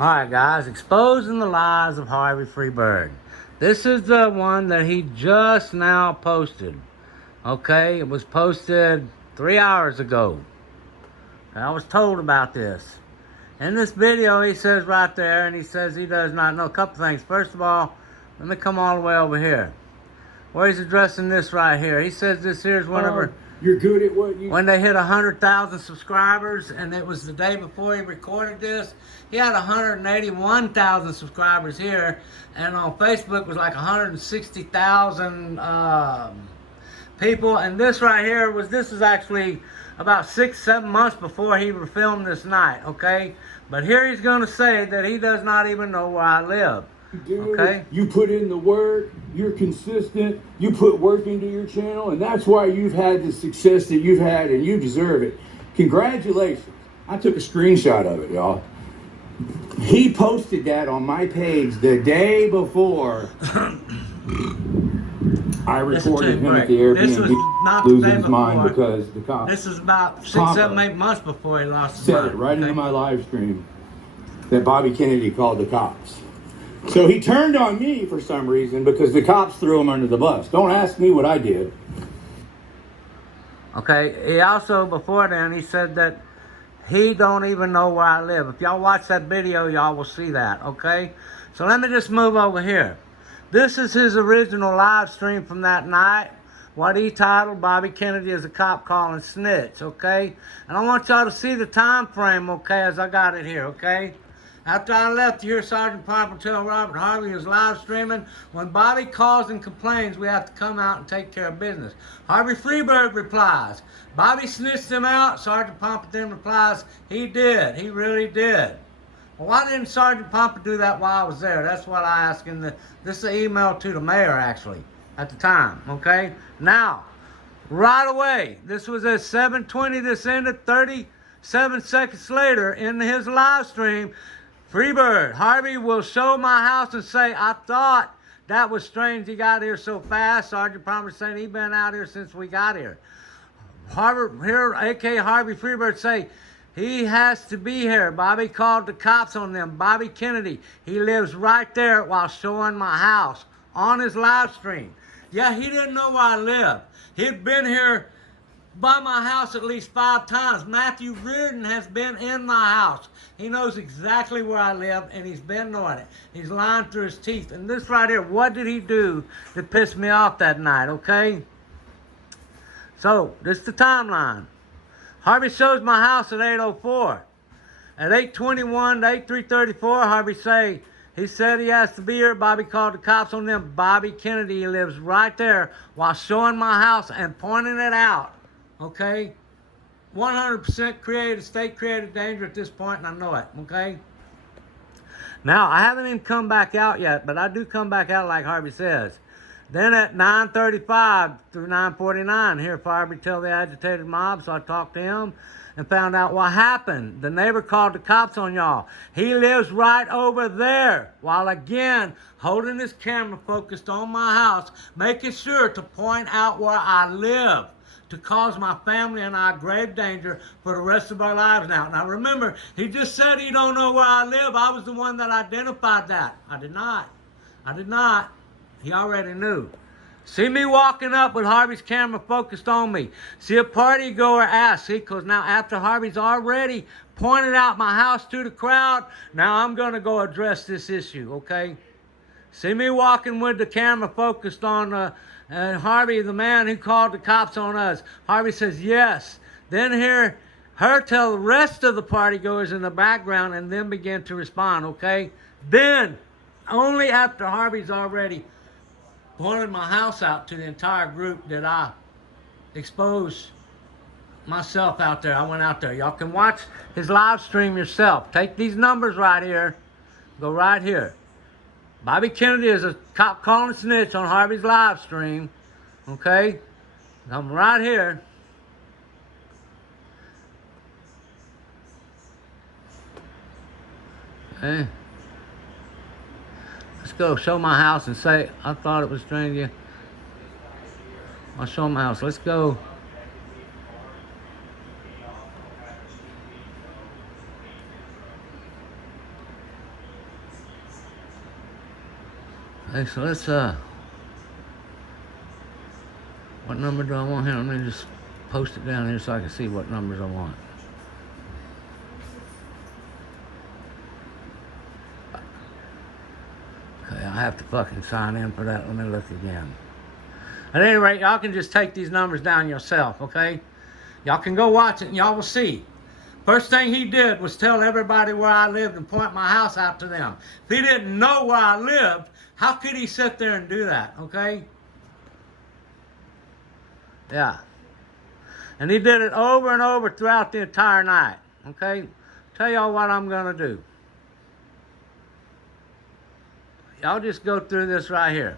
Alright guys, exposing the lies of Harvey Freebird. This is the one that he just now posted. Okay, it was posted 3 hours ago. I was told about this. In this video he says right there, and he says he does not know a couple things. First of all, let me come all the way over here. Where he's addressing this right here. He says this here is whenever... You're good at what you... When they hit 100,000 subscribers, and it was the day before he recorded this, he had 181,000 subscribers here, and on Facebook was like 160,000 people. And this right here this is actually about 6-7 months before he filmed this night, okay? But here he's going to say that he does not even know where I live. Do, okay? You put in the work, you're consistent, you put work into your channel, and that's why you've had the success that you've had, and you deserve it. Congratulations. I took a screenshot of it, y'all. He posted that on my page the day before I recorded him at the Airbnb. This was not the losing day his before. mind because the cops. This is about 6, 7, 8 months before he lost his mind. Said it right into my live stream that Bobby Kennedy called the cops. So he turned on me for some reason because the cops threw him under the bus. Don't ask me what I did. Okay, he also, before then, he said that he don't even know where I live. If y'all watch that video, y'all will see that, okay? So let me just move over here. This is his original live stream from that night, what he titled Bobby Kennedy is a cop calling snitch, okay? And I want y'all to see the time frame, okay, as I got it here, okay? After I left here, Sergeant Piper tell Robert Harvey is live streaming. When Bobby calls and complains, we have to come out and take care of business. Harvey Freebird replies, Bobby snitched him out. Sergeant Pompa then replies, he did. He really did. Well, why didn't Sergeant Pompa do that while I was there? That's what I asked in the... This is an email to the mayor, actually, at the time, okay? Now, right away, this was at 7:20. This ended 37 seconds later in his live stream. Freebird, Harvey will show my house and say, I thought that was strange he got here so fast. Sergeant Palmer saying he been out here since we got here. Here, a.k.a. Harvey Freebird say, he has to be here. Bobby called the cops on them. Bobby Kennedy, he lives right there while showing my house on his live stream. Yeah, he didn't know where I live. He'd been here by my house at least 5 times. Matthew Reardon has been in my house. He knows exactly where I live, and he's been knowing it. He's lying through his teeth. And this right here, what did he do that pissed me off that night, okay? So, this is the timeline. Harvey shows my house at 8:04. At 8:21 to 8:34, Harvey he said he has to be here. Bobby called the cops on them. Bobby Kennedy, he lives right there while showing my house and pointing it out. Okay, 100% state-created danger at this point, and I know it, okay? Now, I haven't even come back out yet, but I do come back out like Harvey says. Then at 9:35 through 9:49, here Harvey tell the agitated mob, so I talked to him and found out what happened. The neighbor called the cops on y'all. He lives right over there, while again holding his camera focused on my house, making sure to point out where I live, to cause my family and I grave danger for the rest of our lives now. Now remember, he just said he don't know where I live. I was the one that identified that. I did not. I did not. He already knew. See me walking up with Harvey's camera focused on me. See a party goer ask. See, because now after Harvey's already pointed out my house to the crowd, now I'm going to go address this issue, okay? See me walking with the camera focused on Harvey, the man who called the cops on us. Harvey says, yes. Then hear her tell the rest of the party goers in the background and then begin to respond, okay? Then, only after Harvey's already pointed my house out to the entire group did I expose myself out there. I went out there. Y'all can watch his live stream yourself. Take these numbers right here. Go right here. Bobby Kennedy is a cop calling snitch on Harvey's live stream. Okay? I'm right here. Okay. Let's go show my house and say, I thought it was strange. I'll show my house. Let's go. Okay, so let's, what number do I want here? Let me just post it down here so I can see what numbers I want. Okay, I have to fucking sign in for that. Let me look again. At any rate, y'all can just take these numbers down yourself, okay? Y'all can go watch it and y'all will see. First thing he did was tell everybody where I lived and point my house out to them. If he didn't know where I lived, how could he sit there and do that, okay? Yeah. And he did it over and over throughout the entire night, okay? Tell y'all what I'm going to do. Y'all just go through this right here.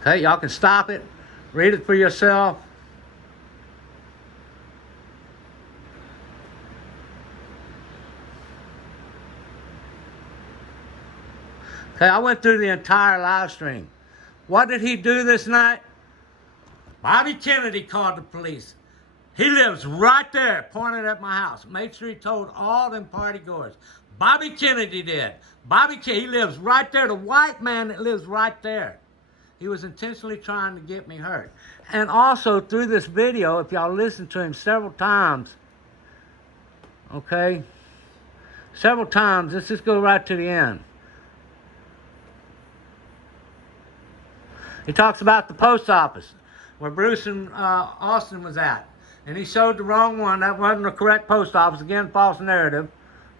Okay, y'all can stop it, read it for yourself. Okay, I went through the entire live stream. What did he do this night? Bobby Kennedy called the police. He lives right there, pointed at my house. Made sure he told all them party goers. Bobby Kennedy did. He lives right there. The white man that lives right there. He was intentionally trying to get me hurt. And also through this video, if y'all listen to him several times, okay? Several times, let's just go right to the end. He talks about the post office, where Bruce and Austin was at. And he showed the wrong one. That wasn't the correct post office. Again, false narrative.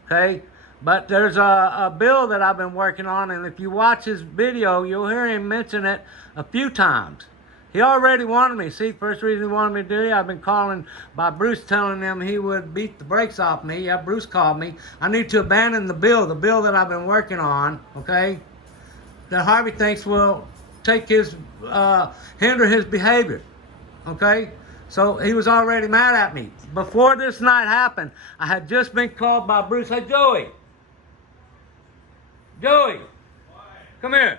Okay? But there's a bill that I've been working on, and if you watch his video, you'll hear him mention it a few times. He already wanted me. See, first reason he wanted me to do it, I've been calling by Bruce telling him he would beat the brakes off me. Yeah, Bruce called me. I need to abandon the bill that I've been working on, okay? That Harvey thinks will take his, hinder his behavior, okay? So he was already mad at me. Before this night happened, I had just been called by Bruce. Hey, Joey, come here.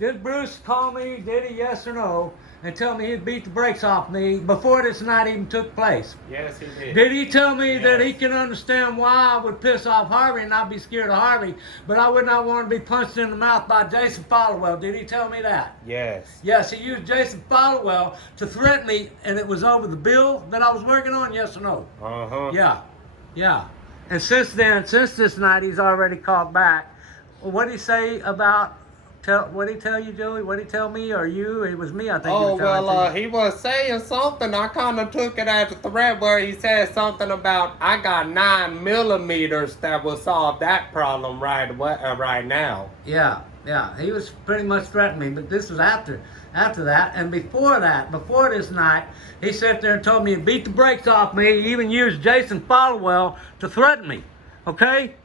Did Bruce call me, did he, yes or no, and tell me he'd beat the brakes off me before this night even took place? Yes, he did. Did he tell me that he can understand why I would piss off Harvey and not be scared of Harvey, but I would not want to be punched in the mouth by Jason Followell? Did he tell me that? Yes. Yes, he used Jason Followell to threaten me, and it was over the bill that I was working on, yes or no? Uh-huh. Yeah. And since then, since this night, he's already called back. Well, what did he say about... What did he tell you, Joey? What did he tell me or you? It was me, I think. Oh, well, he was saying something. I kind of took it as a threat where he said something about, I got 9 millimeters that will solve that problem right now. Yeah. He was pretty much threatening me, but this was after that. And before that, before this night, he sat there and told me to beat the brakes off me. He even used Jason Followell to threaten me. Okay?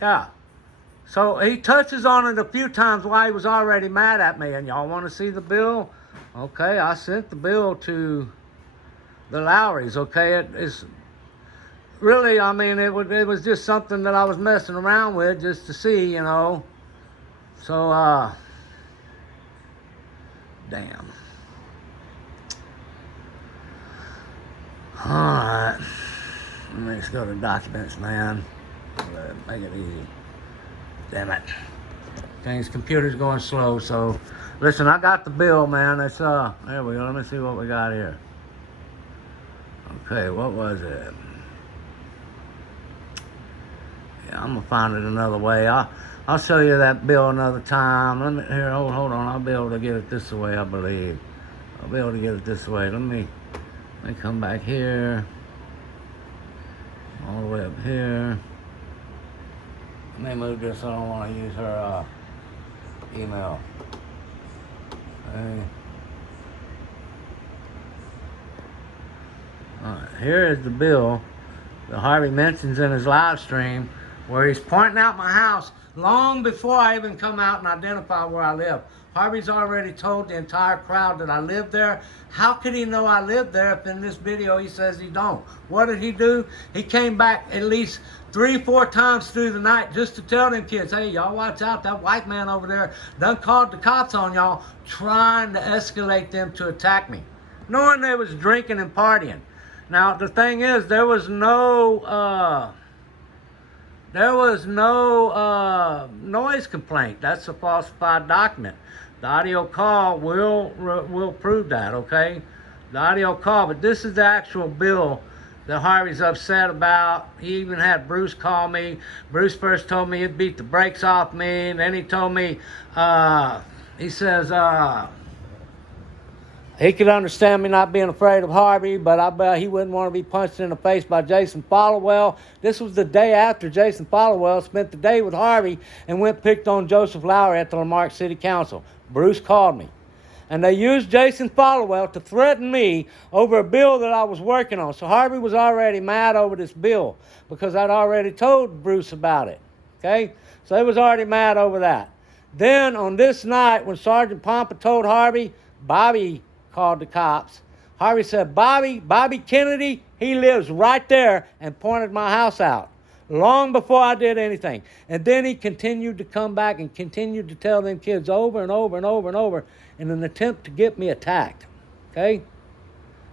Yeah. So he touches on it a few times why he was already mad at me. And y'all want to see the bill? Okay, I sent the bill to the Lowrys. Okay, it's really, I mean, it was just something that I was messing around with just to see, you know. So, damn. All right. Let's go to documents, man. Make it easy. Damn it. Thing's computer's going slow, so listen, I got the bill, man. It's there we go. Let me see what we got here. Okay, what was it? Yeah, I'm gonna find it another way. I'll show you that bill another time. Let me here, hold on. I'll be able to get it this way, I believe. I'll be able to get it this way. Let me come back here. All the way up here. Let me move this. I don't want to use her email. Okay. All right, here is the bill that Harvey mentions in his live stream, where he's pointing out my house long before I even come out and identify where I live. Harvey's already told the entire crowd that I live there. How could he know I live there if in this video he says he don't? What did he do? He came back at least 3-4 times through the night just to tell them kids, hey, y'all watch out, that white man over there done called the cops on y'all, trying to escalate them to attack me, knowing they was drinking and partying. Now the thing is, there was no noise complaint. That's a falsified document. The audio call will prove that. Okay, the audio call. But this is the actual bill that Harvey's upset about. He even had Bruce call me. Bruce first told me he'd beat the brakes off me, and then he told me, he says, he could understand me not being afraid of Harvey, but I bet he wouldn't want to be punched in the face by Jason Followell. This was the day after Jason Followell spent the day with Harvey and went picked on Joseph Lowry at the Lamarck City Council. Bruce called me. And they used Jason Followell to threaten me over a bill that I was working on. So Harvey was already mad over this bill because I'd already told Bruce about it. Okay? So he was already mad over that. Then on this night, when Sergeant Pompa told Harvey, Bobby called the cops. Harvey said, Bobby Kennedy, he lives right there, and pointed my house out long before I did anything. And then he continued to come back and continued to tell them kids over and over and over and over in an attempt to get me attacked. Okay?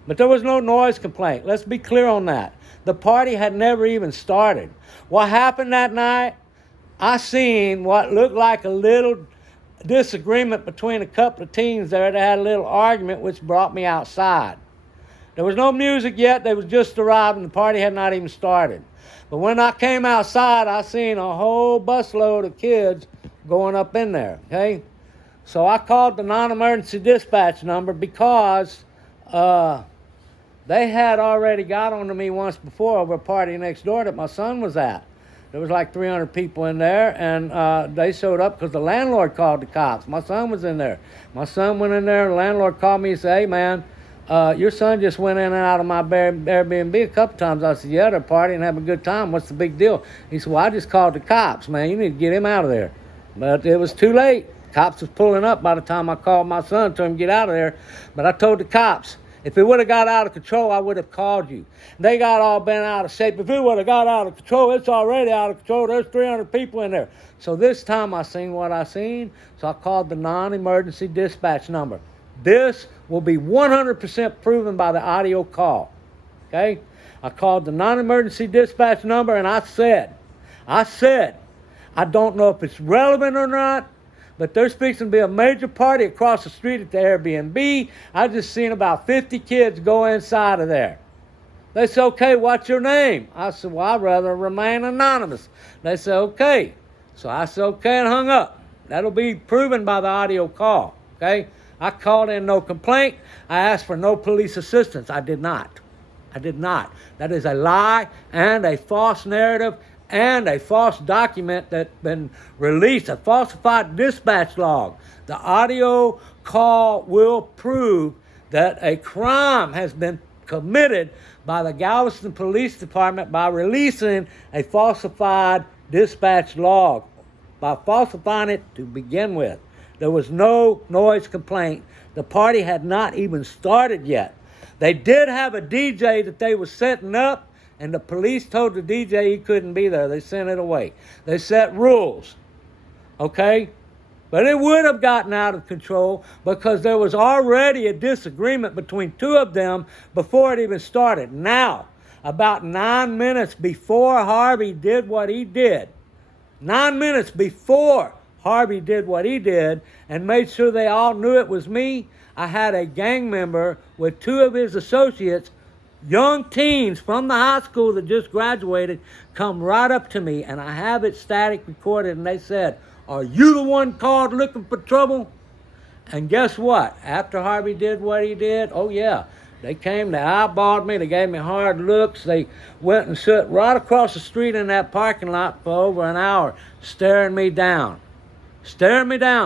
But there was no noise complaint. Let's be clear on that. The party had never even started. What happened that night, I seen what looked like a little disagreement between a couple of teens there that had a little argument, which brought me outside. There was no music yet. They was just arrived and the party had not even started. But when I came outside, I seen a whole busload of kids going up in there, okay? So I called the non-emergency dispatch number because they had already got onto me once before over a party next door that my son was at. There was like 300 people in there, and they showed up because the landlord called the cops. My son was in there. My son went in there, and the landlord called me and said, hey, man, your son just went in and out of my Airbnb a couple times. I said, yeah, they're partying and having a good time. What's the big deal? He said, well, I just called the cops, man. You need to get him out of there. But it was too late. Cops was pulling up by the time I called my son to him get out of there. But I told the cops, if it would have got out of control, I would have called you. They got all bent out of shape. If it would have got out of control, it's already out of control. There's 300 people in there. So this time I seen what I seen, so I called the non-emergency dispatch number. This will be 100% proven by the audio call, okay? I called the non-emergency dispatch number and I said, I don't know if it's relevant or not, but there's fixing to be a major party across the street at the Airbnb. I just seen about 50 kids go inside of there. They said, okay, what's your name? I said, well, I'd rather remain anonymous. They said, okay. So I said, okay, and hung up. That'll be proven by the audio call, okay? I called in no complaint. I asked for no police assistance. I did not. That is a lie and a false narrative and a false document that's been released, a falsified dispatch log. The audio call will prove that a crime has been committed by the Galveston Police Department by releasing a falsified dispatch log, by falsifying it to begin with. There was no noise complaint. The party had not even started yet. They did have a DJ that they were setting up, and the police told the DJ he couldn't be there. They sent it away. They set rules, okay? But it would have gotten out of control because there was already a disagreement between two of them before it even started. Now, about 9 minutes before Harvey did what he did, 9 minutes before Harvey did what he did and made sure they all knew it was me, I had a gang member with two of his associates, young teens from the high school that just graduated, come right up to me, and I have it static recorded, and they said, are you the one called looking for trouble? And guess what? After Harvey did what he did, oh yeah, they came, they eyeballed me, they gave me hard looks, they went and sat right across the street in that parking lot for over an hour, staring me down,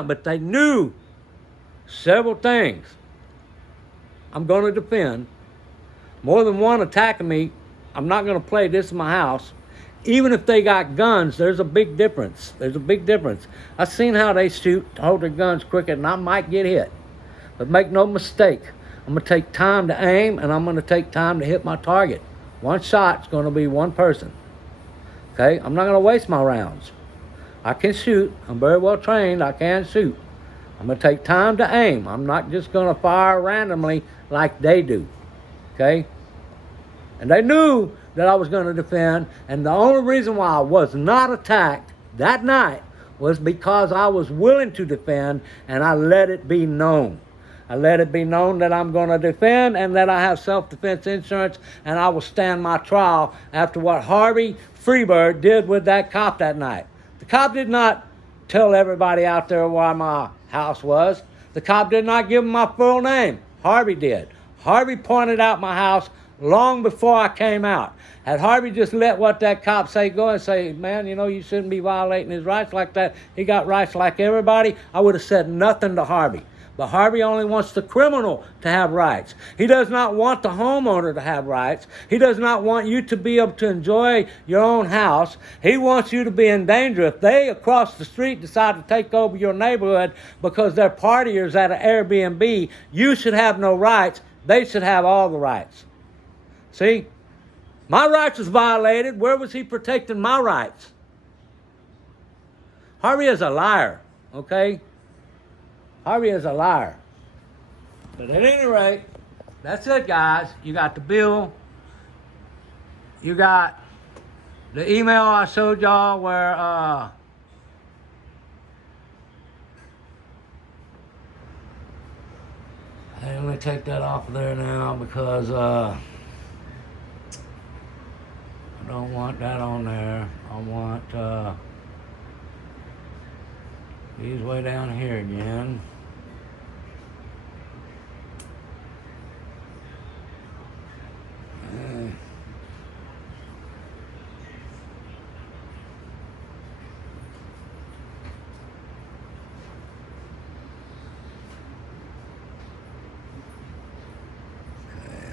but they knew several things. I'm going to defend. More than one attacking me, I'm not going to play. This is my house. Even if they got guns, there's a big difference. I've seen how they hold their guns quicker, and I might get hit. But make no mistake, I'm going to take time to aim, and I'm going to take time to hit my target. One shot's going to be one person. Okay? I'm not going to waste my rounds. I can shoot. I'm very well trained. I can shoot. I'm going to take time to aim. I'm not just going to fire randomly like they do. Okay? And they knew that I was going to defend. And the only reason why I was not attacked that night was because I was willing to defend, and I let it be known. I let it be known that I'm going to defend and that I have self-defense insurance, and I will stand my trial after what Harvey Freebird did with that cop that night. The cop did not tell everybody out there where my house was. The cop did not give him my full name. Harvey did. Harvey pointed out my house long before I came out. Had Harvey just let what that cop say go and say, man, you know, you shouldn't be violating his rights like that. He got rights like everybody. I would have said nothing to Harvey. But Harvey only wants the criminal to have rights. He does not want the homeowner to have rights. He does not want you to be able to enjoy your own house. He wants you to be in danger. If they across the street decide to take over your neighborhood because they're partiers at an Airbnb, you should have no rights. They should have all the rights. See? My rights was violated. Where was he protecting my rights? Harvey is a liar, okay? Harvey is a liar. But at any rate, that's it, guys. You got the bill. You got the email I showed y'all where hey, let me take that off of there now because I don't want that on there. I want he's way down here again.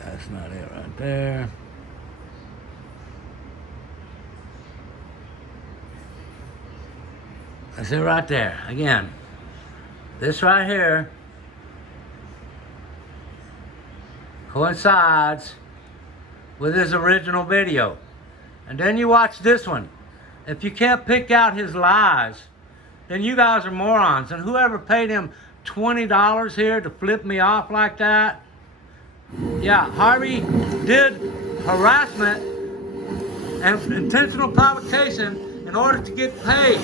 That's not it right there. That's it right there. Again, this right here coincides with his original video. And then you watch this one. If you can't pick out his lies, then you guys are morons. And whoever paid him $20 here to flip me off like that, yeah, Harvey did harassment and intentional provocation in order to get paid.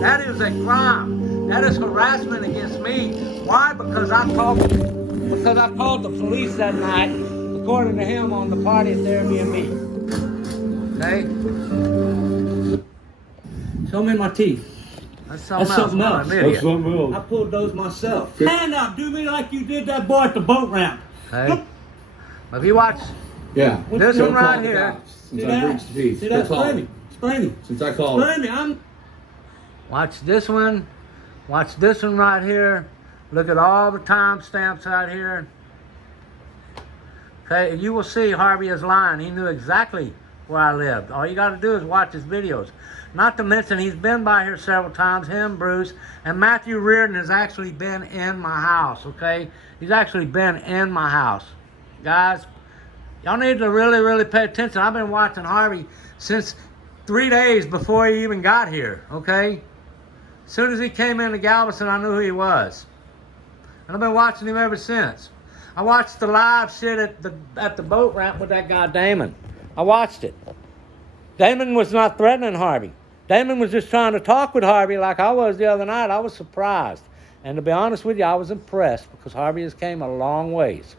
That is a crime. That is harassment against me. Why? Because I called the police that night, according to him, on the party at the Airbnb. Okay? Show me my teeth. That's something else. That's something else. I pulled those myself. Stand up. Do me like you did that boy at the boat ramp. Okay? If you watch this one right here. Since I breached the peace. See that? Explain me. Since I called. Explain me. Watch this one. Watch this one right here. Look at all the timestamps right here. Okay, and you will see Harvey is lying. He knew exactly where I lived. All you got to do is watch his videos. Not to mention, he's been by here several times, him, Bruce, and Matthew Reardon has actually been in my house, okay? He's actually been in my house. Guys, y'all need to really, really pay attention. I've been watching Harvey since 3 days before he even got here, okay? As soon as he came into Galveston, I knew who he was. And I've been watching him ever since. I watched the live shit at the boat ramp with that guy Damon. I watched it. Damon was not threatening Harvey. Damon was just trying to talk with Harvey like I was the other night. I was surprised. And to be honest with you, I was impressed because Harvey has came a long ways.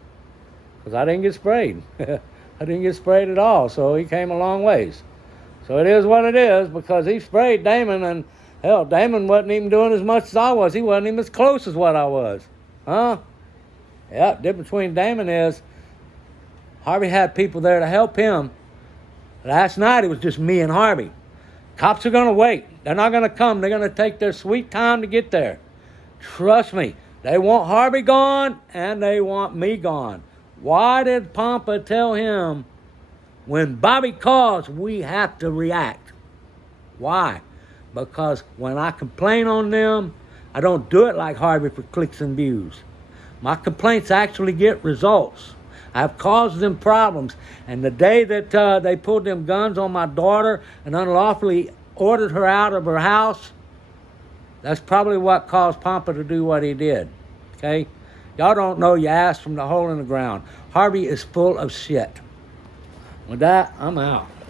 Because I didn't get sprayed. I didn't get sprayed at all, so he came a long ways. So it is what it is because he sprayed Damon, and hell, Damon wasn't even doing as much as I was. He wasn't even as close as what I was. Huh? Yeah, the difference between Damon is Harvey had people there to help him. Last night, it was just me and Harvey. Cops are going to wait. They're not going to come. They're going to take their sweet time to get there. Trust me. They want Harvey gone, and they want me gone. Why did Pompa tell him, when Bobby calls, we have to react? Why? Because when I complain on them, I don't do it like Harvey for clicks and views. My complaints actually get results. I've caused them problems. And the day that they pulled them guns on my daughter and unlawfully ordered her out of her house, that's probably what caused Pompa to do what he did. Okay? Y'all don't know your ass from the hole in the ground. Harvey is full of shit. With that, I'm out.